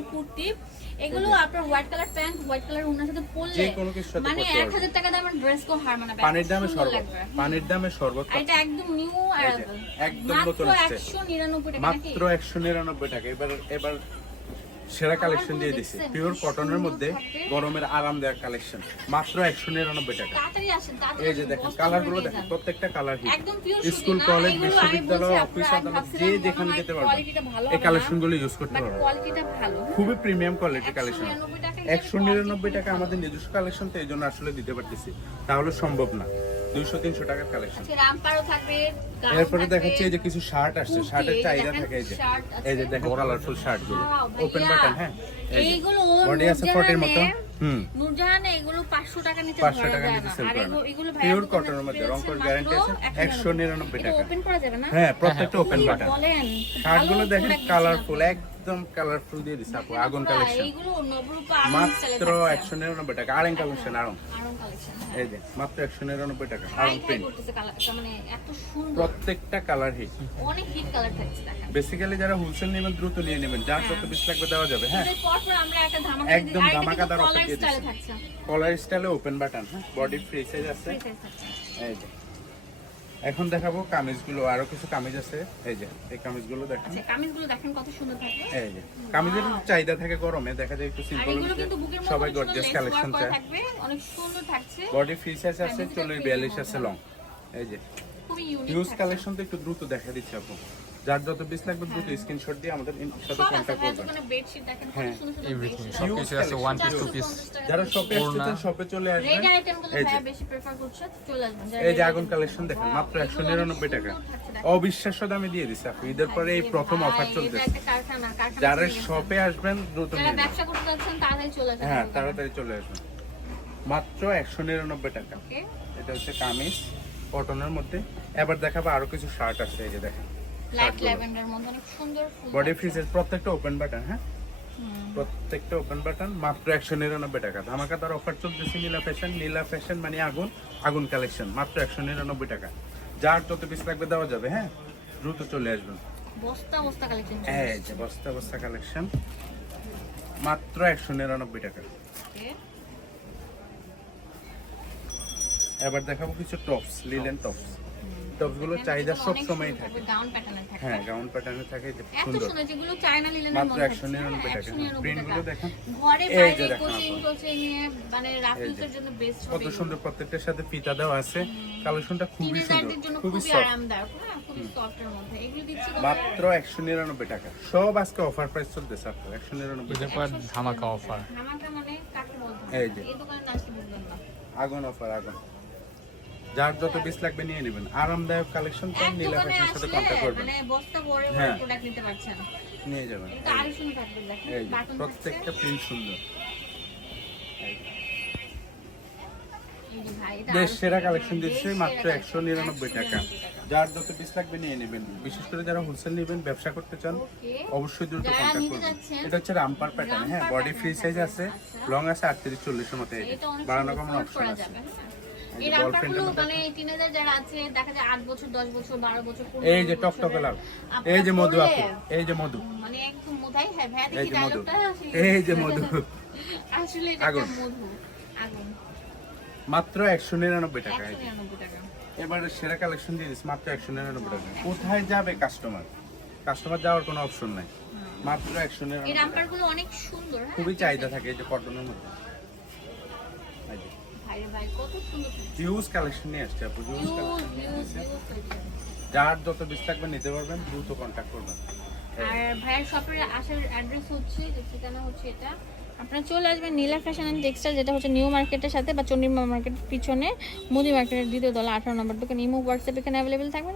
অনেক কুর্তি, এগুলো আপনার white colour pant, white colour ওনার সাথে পরলে মানে 1000 টাকা দামের ড্রেস কো হার মানে পানির দামে শরবত এটা একদম নিউ অ্যারাইভাল, একদম নতুন আসছে 199 টাকা, মাত্র 199 টাকা। এবার সেরা কালেকশন দিয়ে দিছি, পিওর কটনের মধ্যে গরমের আরামদায়ক কালেকশন, মাত্র 199 টাকা। এই যে দেখেন কালার গুলো দেখেন, প্রত্যেকটা কালার স্কুল কলেজ বিশ্ববিদ্যালয় অফিস আদালত যে যেখানে যেতে পারবেন এই কালেকশন গুলো ইউজ করতে পারবেন। খুবই প্রিমিয়াম কোয়ালিটির কালেকশন। 199 টাকা আমাদের নিজস্ব কালেকশন, তো এই জন্য আসলে দিতে পারতেছি, তাহলে সম্ভব না। 200-300 টাকার কালেকশন। এরপরে দেখাচ্ছি এই যে কিছু শার্ট আসছে, শার্টের চাহিদা থাকে। এই যে দেখেন কালারফুল শার্ট গুলো, ওপেন বাটন। হ্যাঁ, এইগুলো বডি আছে 40 এর মতো। নূরজাহান এগুলো 500 টাকা নিতে 500 টাকা নিতে সেল করে। পিওর কটনের মধ্যে রংকর গ্যারান্টি আছে। 199 টাকা। ওপেন করা যাবে না? হ্যাঁ, প্রত্যেকটা ওপেন বাটন। বলেন শার্ট গুলো দেখেন কালারফুল, একদম কালারফুল দিয়ে দিছে আপু। আগুন কালেকশন এইগুলো নবরূপা মাত্র 199 টাকা। Aarong collection, Aarong collection. এই যে মাত্র 199 টাকা। আরং প্রিন্ট, করতেছে কালারটা মানে এত সুন্দর, প্রত্যেকটা কালার হিট, অনেক হিট কালার থাকছে। দেখেন বেসিক্যালি যারা হোলসেল নেবেন দ্রুত নিয়ে নেবেন, যার যত বেশি লাগবে দেওয়া যাবে। হ্যাঁ, পরপর আমরা একটা ধামাকা একদম ধামাকাদার অফার দিয়ে দিচ্ছি। থাকছে কলার স্টাইলে ওপেন বাটন। হ্যাঁ, বডি ফ্রি সাইজ আছে। এই যে এখন দেখাবো কামিজগুলো, আরো কিছু কামিজ আছে। এই যে এই কামিজগুলো দেখেন। আচ্ছা, কামিজগুলো দেখেন কত সুন্দর থাকে। এই যে কামিজের চাহিদা থাকে গরমে, দেখা যায় একটু সিম্পল, সবাই গর্জিয়াস কালেকশন চায়। অনেক সুন্দর থাকছে। বডি ফ্রি সাইজ আছে, 40-42 আছে লং। এই যে খুবই ইউনিক ইউজ কালেকশন তো একটু দ্রুত দেখা দিচ্ছি আপু। যার যত বেশি লাগবে দ্রুত স্ক্রিনশট দিয়ে আমাদের সাথে কন্টাক্ট করবেন। দোকানে বেডশিট দেখেন কত হ্যাঁ, সুন্দর সুন্দর এভরিথিং বেডশিট। সবকিছু আছে, ওয়ান পিস টু পিস। যারা শপে আসছেন শপে চলে আসবেন। রেড আইটেমগুলো ভাই বেশি প্রেফার করছে, চলে আসবেন। এই যে আগুন কালেকশন দেখেন, মাত্র 199 টাকা। অবিশ্বাস্য দামে দিয়ে দিছে আপু। ঈদের পরে এই প্রথম অফার চলতেছে। একটা কারখানা যারা শপে আসবেন দ্রুত যারা নিয়ে নেবেন। ব্যবসা করতে যাচ্ছেন তাড়াতাড়ি চলে আসবেন। হ্যাঁ, তাড়াতাড়ি চলে আসবেন। মাত্র 199 টাকা। ওকে, এটা হচ্ছে কামিজ কটনের মধ্যে। এবার দেখাবো আরো কিছু শার্ট আছে। এই যে দেখেন লাইট ল্যাভেন্ডার মধ্যে অনেক সুন্দর ফুল। বডি ফ্রিজের প্রত্যেকটা ওপেন বাটন। হ্যাঁ, প্রত্যেকটা ওপেন বাটন, মাত্র 199 টাকা। ধামাকাদার অফার চলতেছে নীলা ফ্যাশন। নীলা ফ্যাশন মানে আগুন, আগুন কালেকশন, মাত্র 199 টাকা। যার যত পিস লাগবে দেওয়া যাবে। হ্যাঁ, দ্রুত চলে আসবেন। বস্তা বস্তা কালেকশন। এই যে বস্তা বস্তা কালেকশন, মাত্র 199 টাকা। ওকে, এবার দেখাবো কিছু টপস, লিলেন টপস। টপস গুলো চাহিদা সব সময় থাকে। গাউন প্যাটার্নে থাকে। হ্যাঁ, গাউন প্যাটার্নে থাকে, যে এত সুন্দর। সুন্দর, যেগুলো চায়না লিলেনের মাত্র মধ্যে 199 টাকা। প্রিন্ট গুলো দেখেন, ঘরে এই বাইরে যে দেখেন কোচিং আপু। কোচিং এ মানে রাফিউজের জন্য বেস্ট হবে। কত সুন্দর, প্রত্যেকটার সাথে ফিতা দেওয়া আছে। কালেকশনটা খুবই সুন্দর, টিনেজারদের জন্য খুবই খুবই সফট। আরামদায়ক, হ্যাঁ, খুবই সফটের মধ্যে। এগুলো দিচ্ছি মাত্র 199 টাকা। সব আজকে অফার প্রাইস চলতেছে আপু, 199 ঈদের টাকা। পর ধামাকা অফার। ধামাকা মানে কাকে বলতে এই যে এই দোকানে না আসলে বুঝবেন না। আগুন অফার, আগুন। যার যত পিস লাগবে নিয়ে নেবেন। আরামদায়ক কালেকশন পান, নীলা দোকানে ফ্যাশনের সাথে আসলে কন্টাক্ট করবেন, মানে বস্তা ভরে হ্যাঁ। প্রোডাক্ট নিতে পারছেন, নিয়ে যাবেন। এটা আরো সুন্দর থাকবে। দেখেন এই যে বাটন প্রত্যেকটা প্রিন্ট সুন্দর। এই যে ভাই, এটা দেশ আরো সেরা সুন্দর। কালেকশন দিচ্ছে দেশ মাত্র সেরা 199 টাকা। যার যত পিস লাগবে নিয়ে নেবেন। বিশেষ করে যারা হোলসেল নেবেন, ব্যবসা করতে চান, ওকে। অবশ্যই দ্রুত যারা কন্টাক্ট নিতে করবেন। যাচ্ছেন, এটা হচ্ছে রামপার প্যাটার্ন। হ্যাঁ, romper body free pattern size থাকে। আছে, আচ্ছা। লং আছে 38-40 এর মতো। এই যে এটা অনেক বাড়ানো সুন্দর কমানো fold অপশন করা আছে। যাবে, হ্যাঁ। এই এই যে বল রামপারগুলো প্রিন্টের মধ্যে মানে টিনেজার যারা আছে, দেখা যায় 8 বছর 10 বছর 12 বছর এই যে টকটকে লাল, এই যে মধু আপু, এই যে মধু, মানে একদম মোদাই। হ্যাঁ ভাই, এই দেখি যে মধু, ডায়লগটা। এই যে মধু। আসলে এটা আগুন। একটা মধু, আগুন। মাত্র 199 টাকা। এই যে 199 টাকা। এবারে সেরা কালেকশন দিয়ে দিচ্ছি মাত্র 199 টাকা। কোথায় যাবে কাস্টমার? কাস্টমার যাওয়ার কোনো অপশন নাই। মাত্র 199 এই টাকা। রামপারগুলো অনেক সুন্দর, হ্যাঁ। খুবই চাহিদা থাকে এই যে কটনের মধ্যে। এই যে ভাই রে ভাই, কত সুন্দর। হিউজ কালেকশন নিয়ে আসছে আপু, huge use collection. Use use collection। যার যত বেশি লাগবে নিতে পারবেন, দ্রুত কন্টাক্ট করবেন। আর ভাইয়ের শপের আসার অ্যাড্রেস হচ্ছে, যে ঠিকানা হচ্ছে এটা, আপনারা চলে আসবেন নীলা ফ্যাশন অ্যান্ড টেক্সটাইল, যেটা হচ্ছে নিউ মার্কেটের সাথে বা চন্ডিমা মার্কেটের পিছনে মুদি মার্কেটের দ্বিতীয় তলা 18 নম্বর দোকান। ইমো হোয়াটসঅ্যাপ এখানে অ্যাভেলেবেল থাকবে।